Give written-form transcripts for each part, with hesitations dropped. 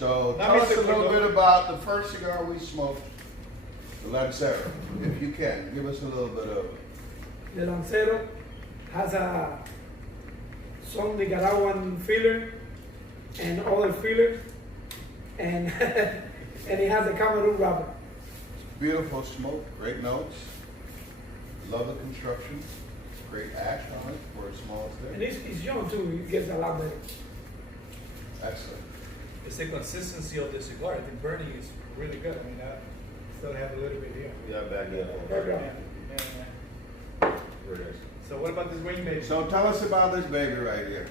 So Now, tell us Mr. a little Cordova. bit about the first cigar we smoked, the Lancero, if you can. Give us a little bit of. The Lancero has a some Nicaraguan filler and other fillers, and and it has a Cameroon wrapper. Beautiful smoke, great notes. Love the construction. Great ash on it for a small And stick. it's young too, it gets a lot better. Excellent. It's the consistency of the cigar. I think burning is really good. I mean, I still have a little bit here. Yeah, back Yeah, Background. yeah. Very nice. So what about this ring baby? So tell us about this baby right here.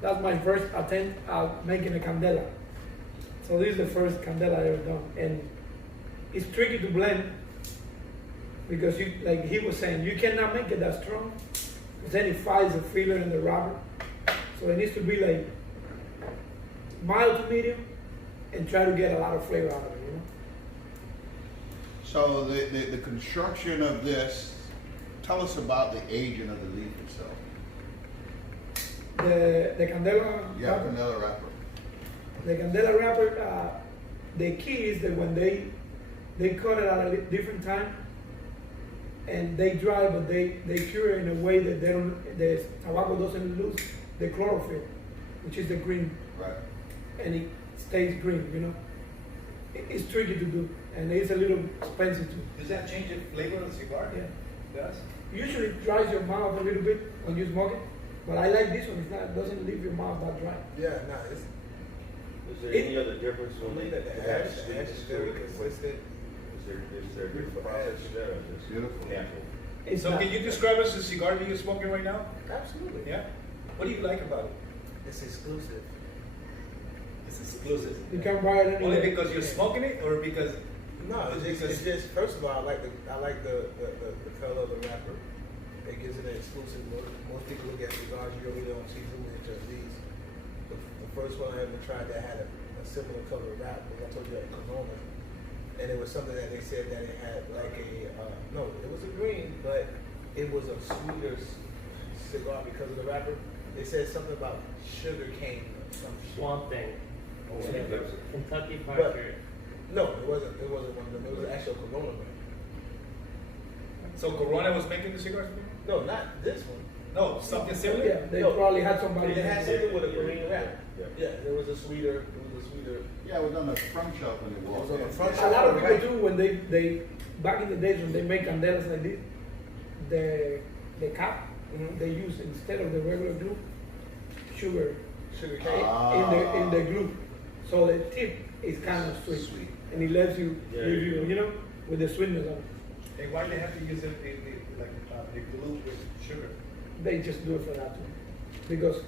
That's my first attempt at making a candela. So this is the first candela I ever done, and it's tricky to blend because you, like he was saying, you cannot make it that strong because then it fights the filler and the rubber. So it needs to be like mild to medium and try to get a lot of flavor out of it, you know? So the construction of this, tell us about the aging of the leaf itself. The candela Yeah, wrapper, vanilla wrapper. the candela wrapper, the key is that when they cut it at a different time and they dry, but they cure it in a way that they don't, the tobacco doesn't lose the chlorophyll, which is the green, Right. and it stays green, you know? It's tricky to do, and it's a little expensive too. Does that change the flavor of the cigar? Yeah. It does? Usually it dries your mouth a little bit when you smoke it, but I like this one. It's not, it doesn't leave your mouth that dry. Yeah, no, it's, Is there any other difference I when mean, they the have ash sweetness is to very it? consistent. Is there a different process to that or just Beautiful. natural? It's So not- can you describe us the cigar that you're smoking right now? Absolutely. Yeah? What do you like about it? It's exclusive. It's exclusive. You can buy it Only anywhere. because you're smoking it or because No, it's just first of all, I like the color of the wrapper. It gives it an exclusive look. Most people look at cigars, you really don't see too many of these. The first one I ever tried that had a similar color wrap, like I told you, at Corona. And it was something that they said that it had like no, it was a green, but it was a sweeter cigar because of the wrapper. They said something about sugar cane or some shit. Swamp Thing. Oh, Yeah. yeah. Kentucky Fried But- Chicken. No, it wasn't one of them. It was actually a Corona brand. so Corona was making the cigars for you? No, not this one. No, something similar? Yeah, they No. probably had somebody. It had something with a green wrap. Yeah. Yeah, there was a sweeter. Yeah, it was on the front shelf when you It walked was on in. the front A lot of people do when they back in the days when they make candelas like this, the cap they use instead of the regular glue, sugar sugar in cane. the glue, so the tip is kind of sweet, Sweet. and it lets you Yeah, leave you you go. you know with the sweetness of it. And why do they have to use the glue with sugar? They just do it for that too, because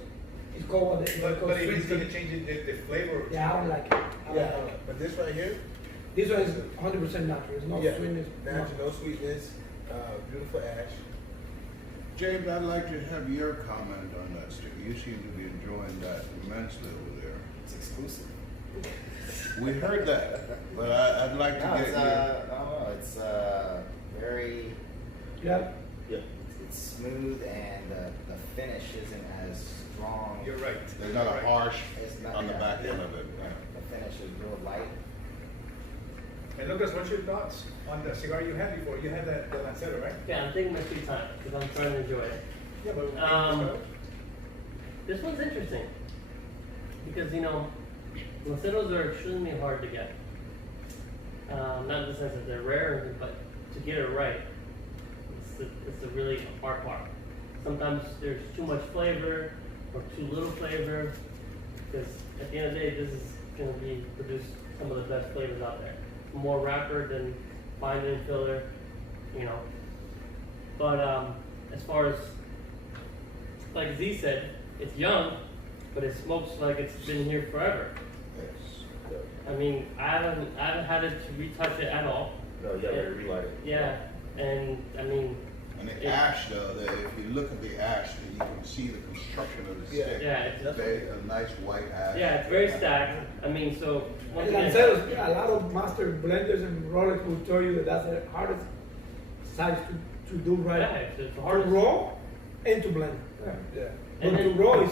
it's called what they But called if it's sweet gonna tea. change the flavor. Yeah, I don't like it. I don't Yeah, like it. but this right here, This one is 100% natural. It's no yeah, sweetness. natural, no sweetness, beautiful ash. James, I'd like to have your comment on that sticker. You seem to be enjoying that immensely over there. It's exclusive. We heard that, but I'd like to No, get it's your. I don't know. It's very. Yeah. Yeah. It's smooth and the finish isn't as strong. You're right. There's not a You're right. harsh It's not- on the yeah, back yeah. end of it. The finish is real light. And Lucas, what's your thoughts on the cigar you had before? You had the Lancero, right? Yeah, I'm taking my sweet time because I'm trying to enjoy it. Yeah, but This one's interesting because Lanceros are extremely hard to get. Not in the sense that they're rare, but to get it right, it's the really hard part. Sometimes there's too much flavor or too little flavor because at the end of the day, this is going to be produce some of the best flavors out there. More wrapper than binder and filler, But as far as like Z said, it's young, but it smokes like it's been here forever. I mean, I haven't had it to retouch it at all. No, you gotta relight it. Yeah, and I mean, And the ash, though, if you look at the ash, you can see the construction of the Yeah. stick. yeah, it's A nice white ash. yeah, it's very stacked. I mean, so once And again, Lanceros, a lot of master blenders and rollers will tell you that that's the hardest size to do right. yeah, it's To hard. roll and to blend. Yeah. But And to then- roll is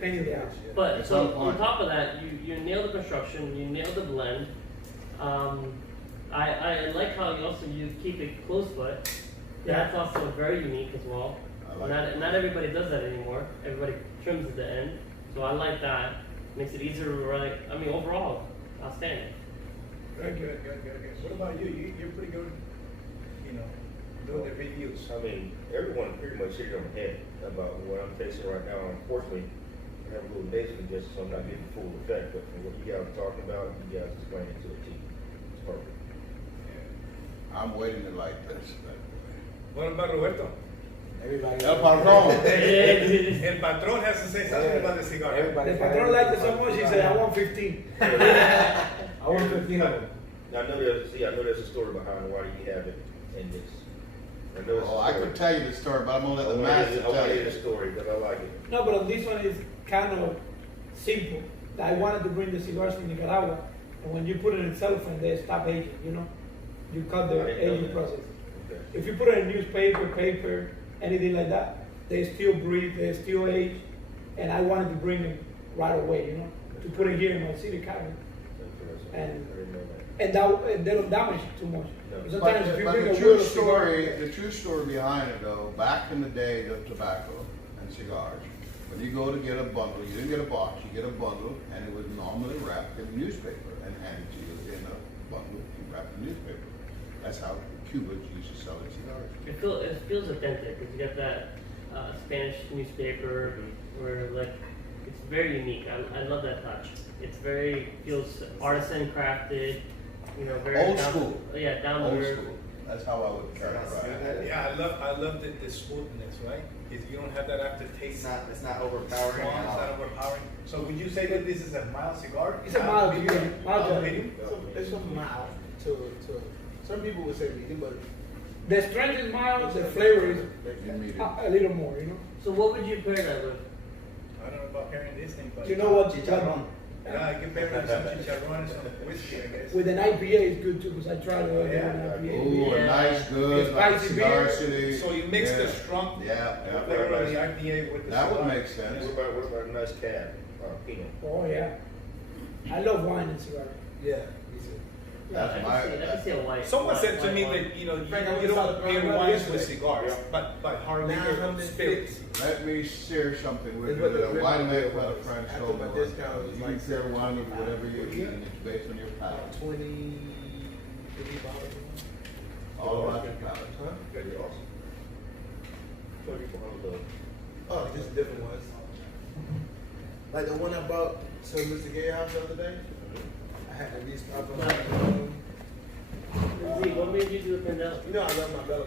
painting the house. But It's so on on point. top of that, you nail the construction, you nail the blend. I like how you keep it close foot. That's also very unique as well. I like not that. not everybody does that anymore. Everybody trims at the end, so I like that. Makes it easier to write. I mean, overall, outstanding. Good, good, good, good, good. What about you? You're pretty good, you know, doing the reviews. I mean, everyone pretty much hit it on the head about what I'm facing right now. Unfortunately, I have a little nasal congestion, so I'm not getting the full effect, but from what you guys are talking about, you guys explained it to a T. It's perfect. I'm waiting to like this. What about Roberto? Everybody. El Padrón. El patron has to say something about the cigar. Everybody- The patron liked it so much, he said, I want 15. I want 15 of them. Now, I know there's a story behind why you have it in this. I know it's a Oh, I story. could tell you the story, but I'm gonna let the I master want to tell hear you. the story because I like it. No, but this one is kind of simple. I wanted to bring the cigars from Nicaragua, and when you put it in cellophane, they stop aging, you know? You cut I the didn't know aging that. process. Okay. If you put it in newspaper, paper, anything like that, they still breathe, they still age, and I wanted to bring them right away, you know? To put it here in my city cabinet, Interesting. And- I didn't know that. and they don't damage it too much. No. Sometimes if you But bring the a true wood cigar, story, the true story behind it though, back in the day of tobacco and cigars, when you go to get a bundle, you didn't get a box, you get a bundle, and it was normally wrapped in newspaper and handed to you in a bundle wrapped in newspaper. That's how Cubans used to sell their cigars. It feels authentic because you got that Spanish newspaper where like it's very unique. I love that touch. It's very feels artisan crafted. You know, very Old down, school. Yeah, down to Old earth. school. That's how I would characterize it. Yeah, I love the smoothness, right? If you don't have that aftertaste. It's not overpowering Strong, at it's all. not overpowering. So would you say that this is a mild cigar? It's a mild medium? cigar, mild cigar. medium? It's a mild to some people would say medium, but the strength is mild, the flavor is In medium. a little more, you know? So what would you pair that with? I don't know about pairing this thing, but. You know what? Chicharrón. Yeah, I can pair it with some chicharrón and some whiskey, I guess. With an IPA is good too, because I tried it with Yeah. an IPA. Ooh, a Yeah. nice, good, It's like spicy Cigar beer. City. So you mix the Yeah. strong Yeah, flavor of the yeah. IPA with the That would cigar. make sense. What about a nice cab, Pinot? Oh, yeah. I love wine and cigar. yeah, me too. That's I my- can see a white. Someone white- said to white me wine. that, you know, Frank, I you went to don't South pair Carolina wines with yesterday. cigars, Yeah. but hard liquor 950. spirits. Let me share something with It's you what the that a original winemaker deal by a was. friend After told me my one discount, it time. was You like can pair wine with whatever you eat, Yeah. and it's based on your palate. 20 dollars. All about your palate. Huh? That'd be awesome. 24 $100. Oh, just different ones. Like the one I brought to Mr. Gay house the other day. I had to restock on. Zeke, what made you do the Candela? You know I love my Bella